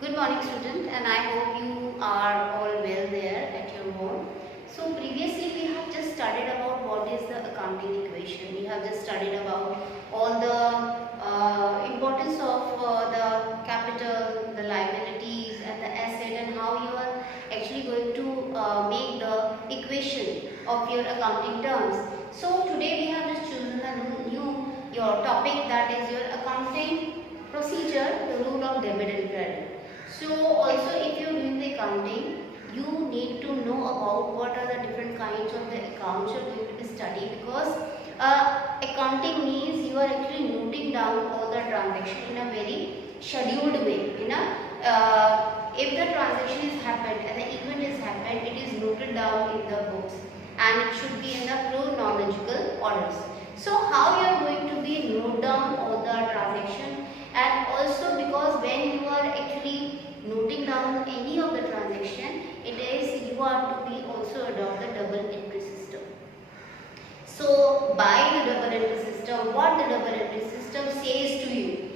Good morning student, and I hope you are all well there at your home. So previously we have just studied about what is the accounting equation. We have just studied about all the importance of the capital, the liabilities and the asset, and how you are actually going to make the equation of your accounting terms. So today we have just chosen a your topic, that is your accounting procedure, the rule of debit and credit. So also if you are doing the accounting, you need to know about what are the different kinds of the accounts you are going to be studying, because accounting means you are actually noting down all the transaction in a very scheduled way. If the transaction is happened and the event is happened, it is noted down in the books and it should be in the chronological orders. So how you are going to be note down all the transaction, and also because when you are actually noting down any of the transaction, it is you are to be also adopt the double entry system. So by the double entry system, what the double entry system says to you,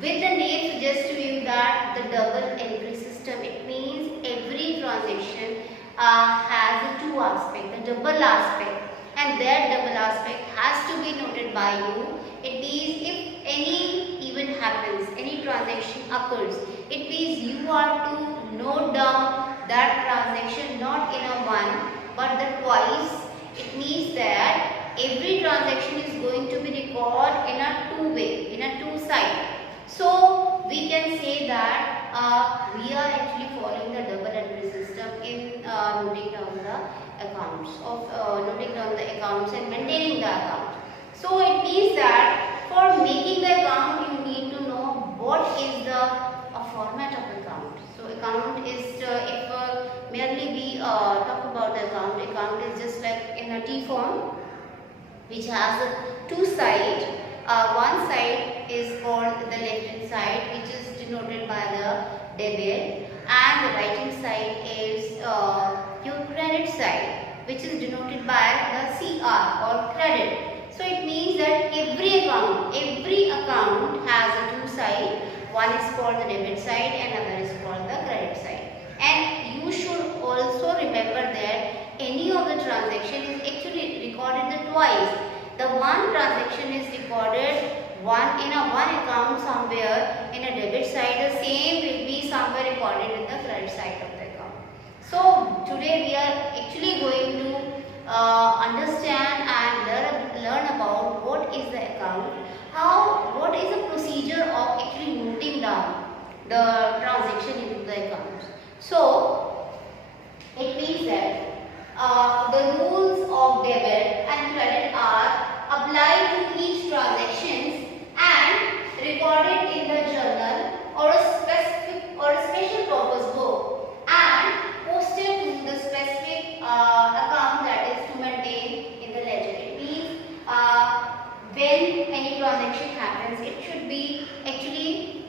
with the name suggests to you that the double entry system, it means every transaction has two aspects, the double aspect, and that double aspect has to be noted by you. It means if any event happens, any transaction occurs, it means you are to note down that transaction not in a one but the twice. It means that every transaction is going to be recorded in a two-way, in a two-side. So we can say that we are actually following the double entry system in noting down the accounts and maintaining the account. So it means that for making the account, you need to know what is the format of account. So account is, if merely we talk about the account is just like in a T form, which has two sides. One side is called the left hand side, which is denoted by the debit, and the right hand side is your credit side, which is denoted by the CR or credit. So it means that every account has a two side. One is called the debit side and another is called the credit side. And you should also remember that any of the transaction is actually recorded twice. The one transaction is recorded one in a one account somewhere in a debit side, the same will be somewhere recorded in the credit side of the account. So today we are actually going to understand and learn about what is the account, what is the procedure of actually noting down the transaction into the account. So it means that the rules of debit and credit are applied to each transactions and recorded in the journal or a special purpose book and posted to the specific account, that is to maintain in the ledger. It means when any transaction happens, it should be actually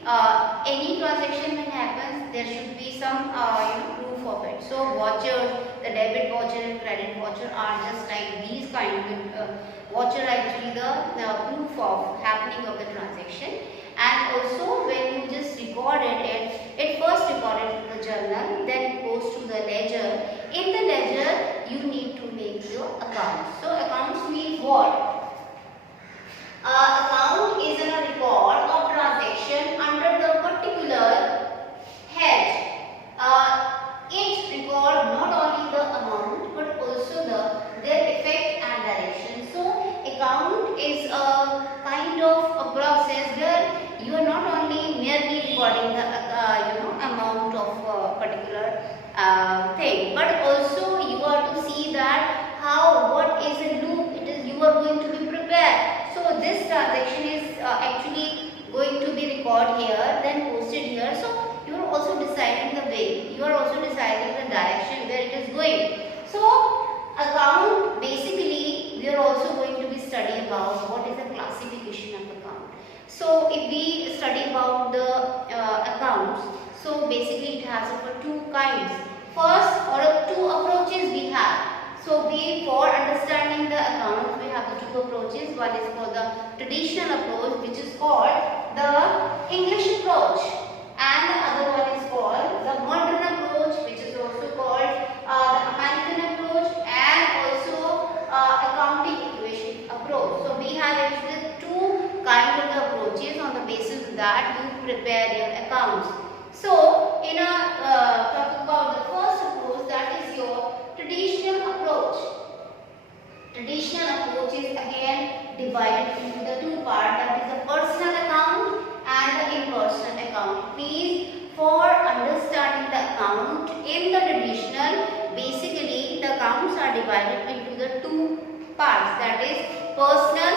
any transaction when happens, there should be some proof of it. So vouchers, the debit voucher and credit voucher are just like these kind of voucher, actually the proof of happening of the transaction. And also when you just recorded it first recorded in the journal, then it goes to the ledger. In the ledger you need to make your accounts. So accounts means what? Account is a record of transaction under the particular head. It records not only the amount but also their effect and direction. So account is a kind of a process where you are not only merely recording the amount of a particular thing, but also you are to see that what is a loop it is you are going to be prepared. So this transaction is actually going to be recorded here, then posted here. So you are also deciding the way, you are also deciding the direction where it is going. So account, basically we are also going to be studying about what is the classification of account. So if we study about the accounts, so basically it has two kinds. First, or two approaches we have. So for understanding the accounts, we have the two approaches. One is called the traditional approach, which is called the English approach, and the other one is called that you prepare your accounts. So, in a talking about the first approach, that is your traditional approach. Traditional approach is again divided into the two parts, that is the personal account and the impersonal account. Please, for understanding the account in the traditional, basically the accounts are divided into the two parts, that is personal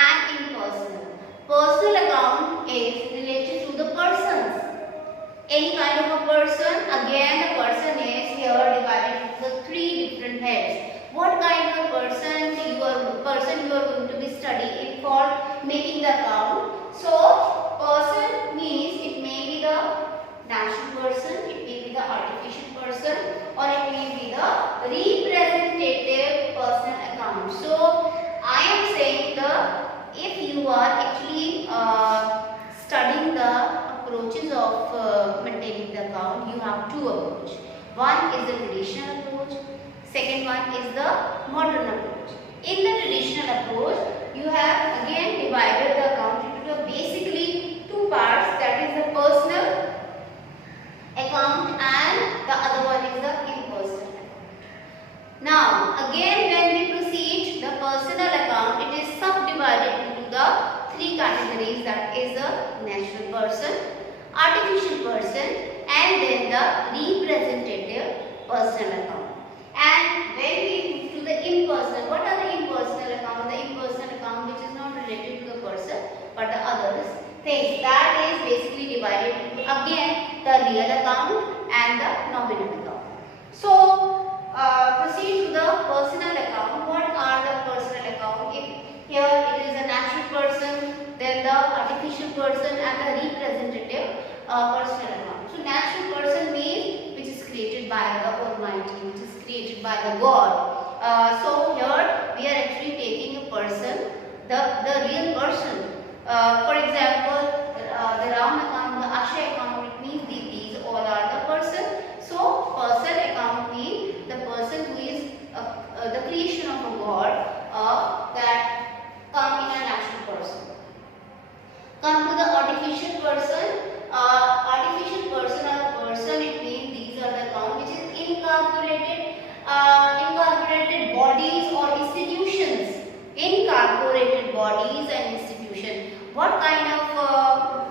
and impersonal. Personal account is related to the persons. Any kind of a person, again the person is here divided into three different heads. What kind of person you are going to be studying for making the account. So, person means it may be the natural person, it may be the artificial person, or it may be the representative personal account. So, I am saying if you are actually studying the approaches of maintaining the account, you have two approaches. One is the traditional approach. Second one is the modern approach. In the traditional approach, you have again divided the account into basically two parts, that is the personal account and the other one is the impersonal account. Now, again when we proceed, the personal account, it is subdivided into the three categories, that is the natural person, artificial person, and then the representative personal account. And when we move to the impersonal, what are the impersonal account? The impersonal account which is not related to the person but the others things, that is basically divided into again the real account and the nominal account. So proceed to the personal account. What are the personal account? If here it is a natural person, then the artificial person and the representative personal account. So natural person means which is created by the Almighty, which is created by the God. So here we are actually taking a person, the real person. For example, the Ram account, the Akshay account, it means these all are the person. So person account means the person who is the creation of a God that come in a natural person. Come to the artificial person. Artificial person or a person, it means these are the account which is incorporated bodies or institutions. Incorporated bodies and institutions. What kind of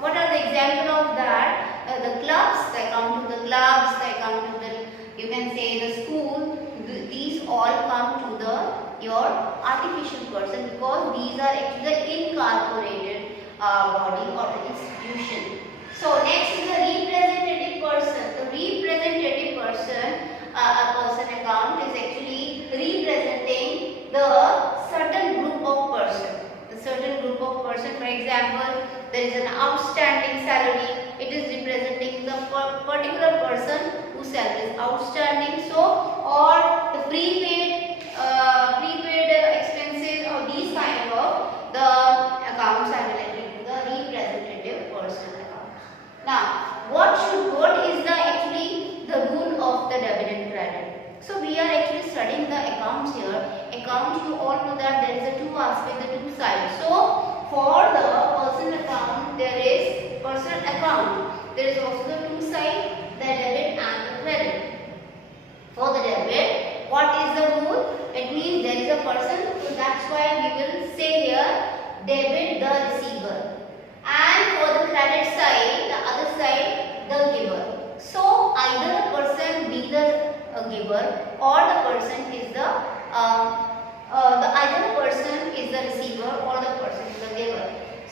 what are the example of that? The clubs, the account of the clubs, the account of the, you can say the school. These all come to the your artificial person because these are actually the incorporated body or the institution. So next is the representative person. The representative person, a person account is actually representing the certain group of person. The certain group of person, for example, there is an outstanding salary. It is representing the particular person whose salary is outstanding. So, or the prepaid expenses or these kind of the accounts are related to the representative person account. Now, what is the actually the rule of the debit and credit? So we are actually studying the accounts here. Account, you all know that there is a two aspect, the two sides. So for the personal account, there is personal account. There is also the two sides, the debit and the credit. For the debit, what is the rule? It means there is a person, so that's why we will say here debit the receiver. And for the credit side, the other side, the giver. So either the person be the giver or the person is the either the person is the receiver or the person is the giver.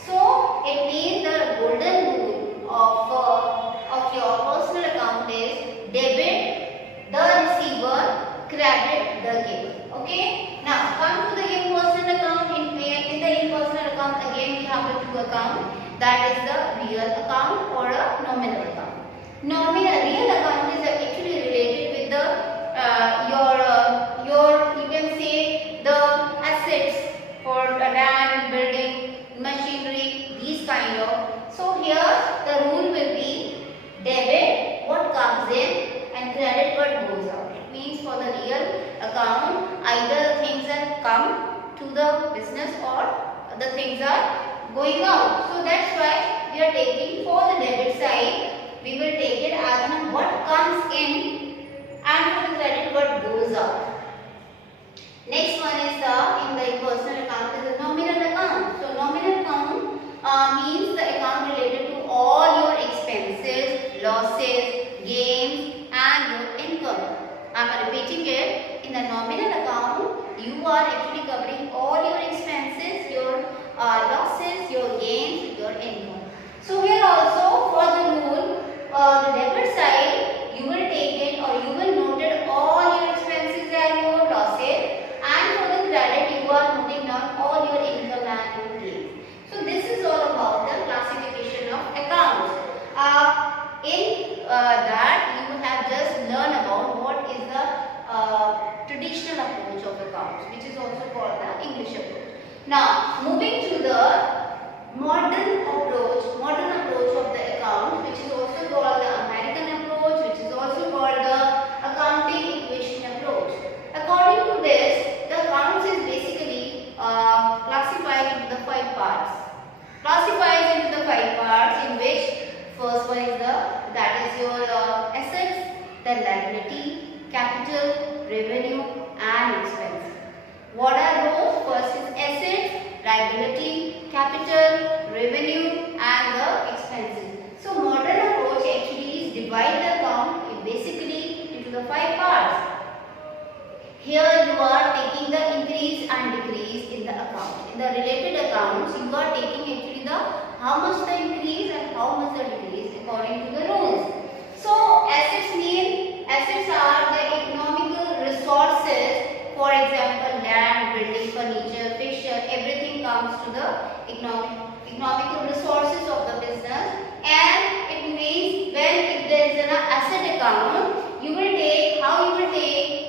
So it means the golden rule of your personal account is debit the receiver, credit the giver. Okay. Now come to the impersonal account. In the impersonal account again we have the two accounts. That is the real account or a nominal account. Real account is actually related with the your you can say the assets for the land, building, machinery, these kind of. So here the rule will be debit what comes in and credit what goes out. It means for the real account either things that come to the business or the things are going out. So that's why we are taking comes in, and for the credit what goes out. Next one is in the personal account is the nominal account. So nominal account means the account related to all your expenses, losses, gains and your income. I am repeating it. In the nominal account, you are actually covering all your expenses, your losses, your gains, your income. So here also for the rule, the debit side, you will take it or you will note it all your expenses and your losses, and for the credit you are noting down all your income and your gains. So this is all about the classification of accounts. In that you have just learned about what is the traditional approach of accounts, which is also called the English approach. Now moving to the modern approach of the account, which is also called the American approach, which is also called the accounting equation approach. According to this, the accounts is basically classified into the 5 parts. Classified into the 5 parts, in which first one is that is your assets, then liability, capital, revenue and expense. What are those? First is assets, liability, capital, revenue and the expenses. So modern approach actually is divide the account basically into the 5 parts. Here you are taking the increase and decrease in the account. In the related accounts, you are taking actually the how much the increase and how much the decrease according to the rules. So assets are the economical resources. For example, land, building, furniture, fixture, everything comes to the economical resources of the business. And it means when if there is an asset account, you will take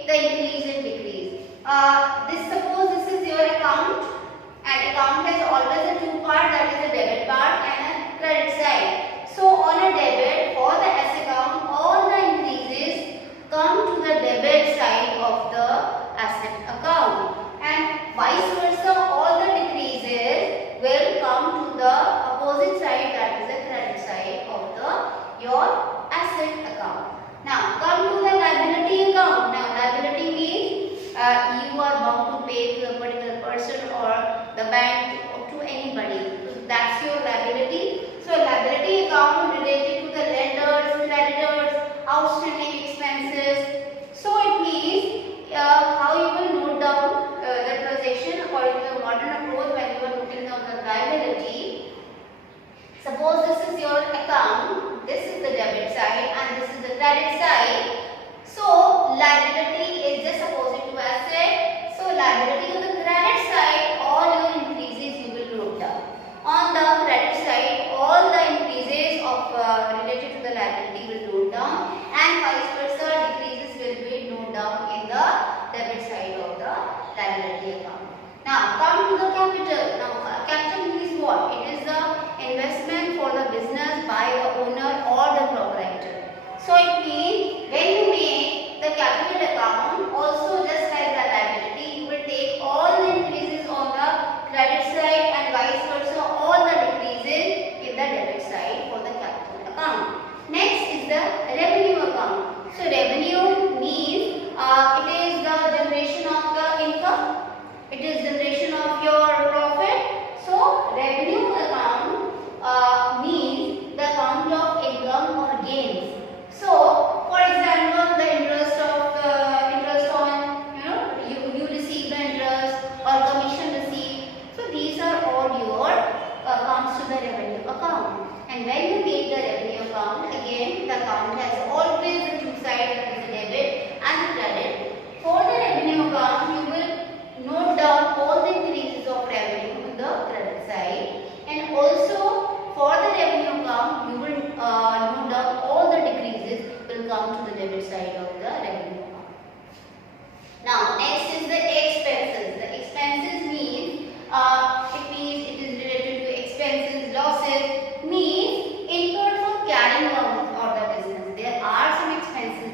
the increase and decrease. Suppose this is your account, and account has always a 2 part, that is a debit part and a credit side. So on a debit, for the asset account, all the increases come to the debit side of the asset account, and vice versa, all the decreases will come to the opposite side, that is the credit side of your asset account. Now come to the liability account. Now liability means you are bound to pay to a particular person or the bank or to anybody. So that's your liability. So liability account related to the lenders, creditors, outstanding expenses. So it means how you will note down the transaction according to the modern approach. When you are noting down the liability, suppose this is your account, this is the debit side and this is the credit side. So liability is just opposite to asset. So liability on the credit side, all your increases you will note down. On the credit side, all the increases of related to the liability will note down, and vice versa, decreases will be noted down in the debit side of the liability account. Now come to the capital. Now capital means what? It is the investment for the business by the owner or the proprietor. So it means when you make the capital account, also just like the liability, you will take all the increases on the credit side and vice versa, all the decreases in the debit side for the capital account. Next is the revenue account. So revenue means it is the generation of the income. It is generation of your profit. So revenue account means the account of income or gains. So for example, the interest on you receive the interest or commission receipt. So these are all your comes to the revenue account. And when you make the revenue account, again the account has always the 2 sides, that is the debit and the credit. For the revenue account, you will note down all the increases of revenue on the credit side, and also for the revenue account, you will note down all the decreases will come to the debit side of the revenue account. Now next is the expenses. The expenses means it is related to expenses, losses, means incurred for carrying on the business. There are some expenses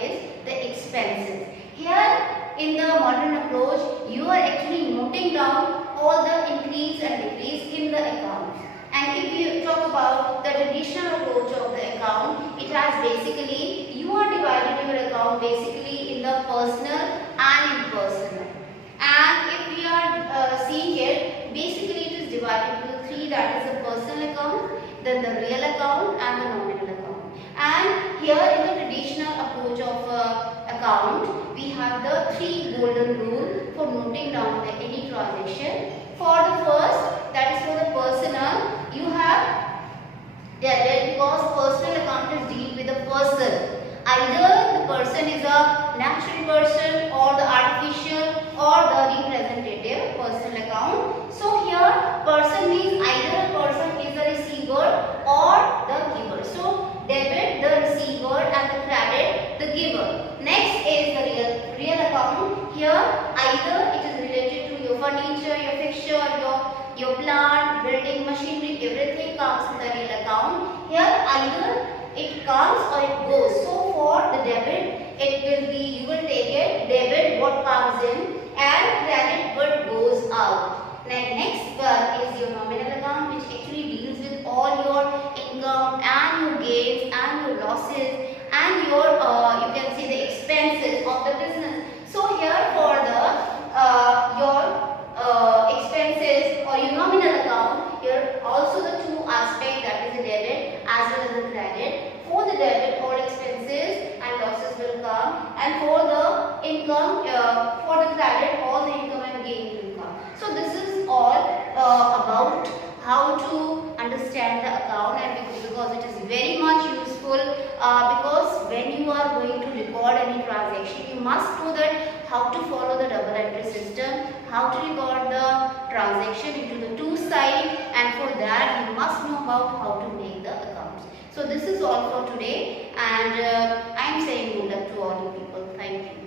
is the expenses. Here in the modern approach, you are actually noting down all the increase and decrease in the account. And if you talk about the traditional approach of the account, it has basically, you are dividing your account basically in the personal and impersonal. And if we are seeing it, basically it is divided into three, that is the personal account, then the real account and the nominal account. And here in the traditional approach of account, we have the three golden rule for noting down any transaction. For the first, that is for the personal, you have debit, because personal account is deal with a person. Either the person is a natural person or the artificial or the representative personal account. So here person means either a person is the receiver or the giver. So debit the receiver and the credit the giver. Next is the real account. Here either it is related to your furniture, your fixture, your plant, building, machinery, everything comes in the real account. Here either it comes or it goes. So for the debit, it will be, you will take it debit what comes in and credit what goes out. Next part is your nominal account, which actually deals with all your income and your gains and your losses and your you can say the expenses of the business. So here for the your expenses or your nominal account, here also the two aspects, that is the debit as well as the credit. For the debit, all expenses and losses will come, and for the income, for the credit, all the income and gain will come. So this is all about how to understand the account, and because it is very much useful, because when you are going to record any transaction, you must know that how to follow the double entry system, how to record the transaction into the two sides, and for that you must know about how to make the accounts. So this is all for today, and I am saying good luck to all you people. Thank you.